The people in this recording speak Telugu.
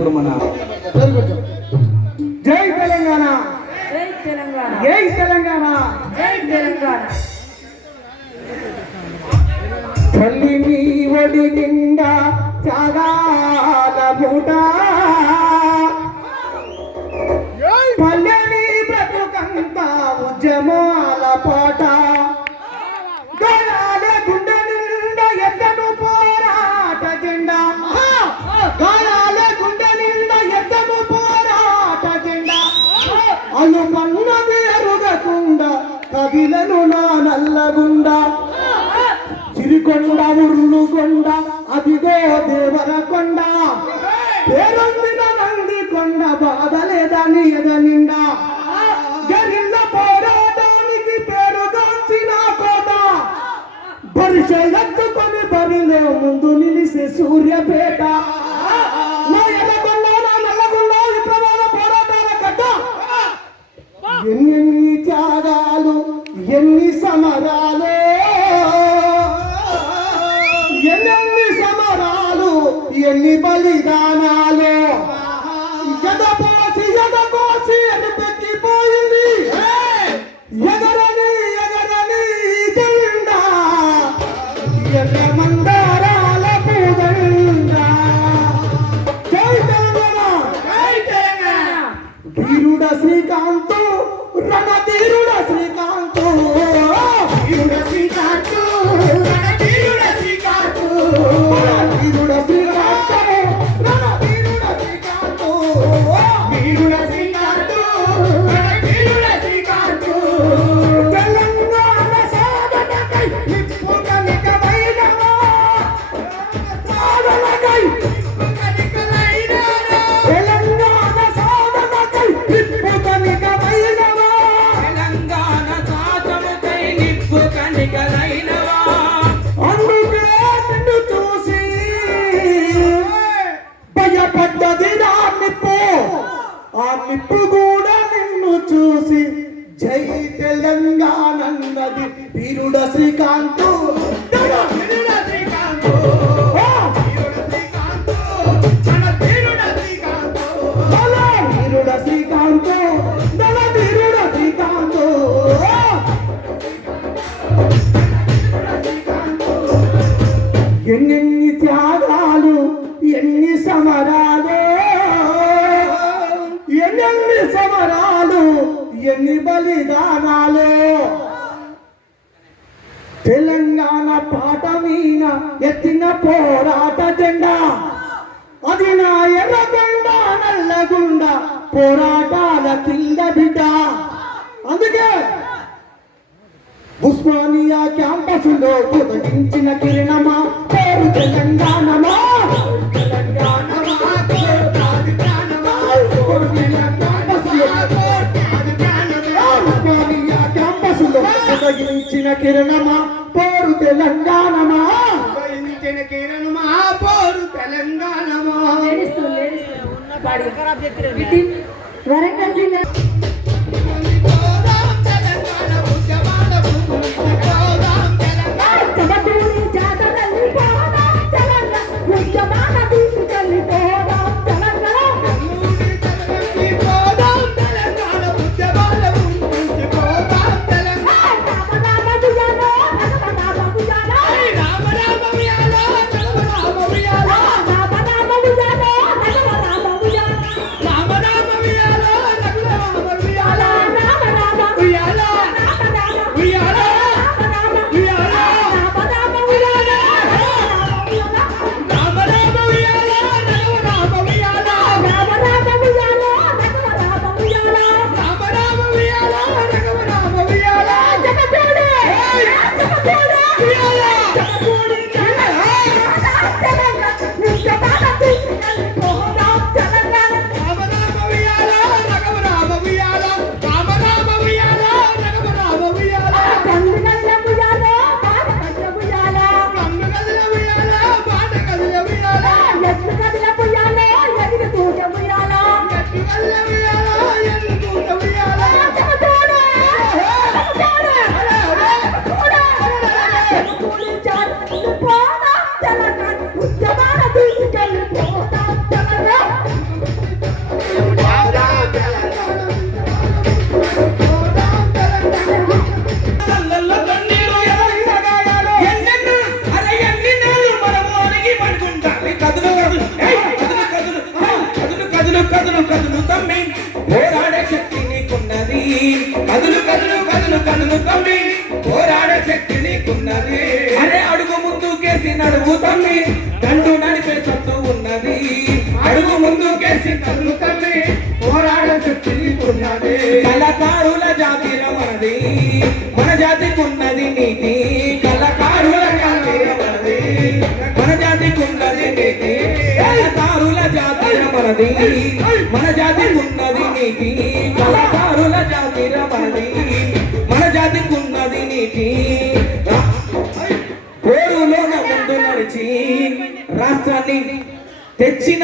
ఇప్పుడు మన జై తెలంగాణ, జై తెలంగాణ, జై తెలంగాణ, జై తెలంగాణ. తల్లి నీ ఒడి నిండా త్యాగాల మూట, పల్లెని బ్రతుకంతా ఉద్యమాల పాట, గాయాలే గుండె నిండా ఎత్తను పోరాట జెండా, గాయాలే గుండె నిండా ఎత్తను పోరాట జెండా, అల్లు పన్నది అరుగకుండా కదిలను నా నల్లగుండా, సిరికొండ ఉర్లుకొండ అదిగో దేవరకొండ, పేరొందిన నంది కొండ బాధలేదని ఎదనిండా, గరిల్ల పోరాటానికి పేరుగాంచిన కోట, పరిచయెత్తుకొని బరిలో ముందు నిలిసే సూర్యపేట, నా ఎర్రకొండ నా నల్లగొండ విప్లవాల పోరాటాల గడ్డ, ఎన్ని త్యాగాలు ఎన్ని సమరాలు, ఎన్ని సమరాలు ఎన్ని బలిదానాలు, ఎదకోసి ఎదుపెక్కిపోయింది ఎగరని ఎగరని జెండా, ఎర్ర మందారాల పూదండా. జై తెలంగాణ, జై తెలంగాణ. ధీరుడ శ్రీకాంతు రణధీరుడ శ్రీకాంతు, ధీరుడ శ్రీకాంతు రణధీరుడ శ్రీకాంతు, ధీరుడ శ్రీకాంతు రణధీరుడ శ్రీకాంతు, ధీరుడ శ్రీకాంతు రణధీరుడ శ్రీకాంతు. తెలంగాణ సాధనకై నిప్పుకనికమైనవా, సాధనకై నిప్పుకనికమైనవా, తెలంగాణ సాధనకై నిప్పుకనికమైనవా, తెలంగాణ సాధనకై నిప్పుకనికలైనవా, అందుకే నిన్ను చూసి భయపడ్డది నా నిప్పు, ఆ నిప్పు కూడా నిన్ను చూసి జై తెలంగాణ అన్నది వీరుడ శ్రీకాంతు, వీరుడ శ్రీకాంతు, వీరుడ శ్రీకాంతు, మన వీరుడ శ్రీకాంతు, వీరుడ శ్రీకాంతు, మన వీరుడ శ్రీకాంతు. ఎన్నెన్ని త్యాగాలు ఎన్ని సమరాలు, ఎన్నెన్ని సమరాలు ఎన్ని బలిదానాలు, తెలంగాణ పాట మీద ఎత్తిన పోరాట జెండా, అది నా ఎర్రగొండ నల్లగుండ పోరాటాల కింద బిడ్డ. అందుకే ఉస్మానియా క్యాంపస్లో ఉదయించిన కిరణమా పేరు తెలంగాణమా, తెలంగాణమా కోటాది ప్రాణమా, ఉస్మానియా క్యాంపస్లో ఉదయించిన కిరణమా పేరు తెలంగాణమా, ఉదయించిన కిరణమా పేరు తెలంగాణమా. వరంగల్ జిల్లా రామ రామ అడుగు తమ్మి దండు నడిపే సత్తు ఉన్నది అడుగు ముందుకేసి కన్ను తమ్మి పోరాడ శక్తి ఉన్నది కళాకారుల జాతిర మనది మన జాతికి ఉన్నది నీతి కళాకారుల జాతిర మనది మన జాతికి ఉన్నది నీతి కళాకారుల జాతిర మనది మన జాతికి ఉన్నది నీతి కళాకారుల జాతిర మనది మన జాతికి ఉన్నది నీతి పోరులోన ముందు నడిచి రాష్ట్రాన్ని తెచ్చిన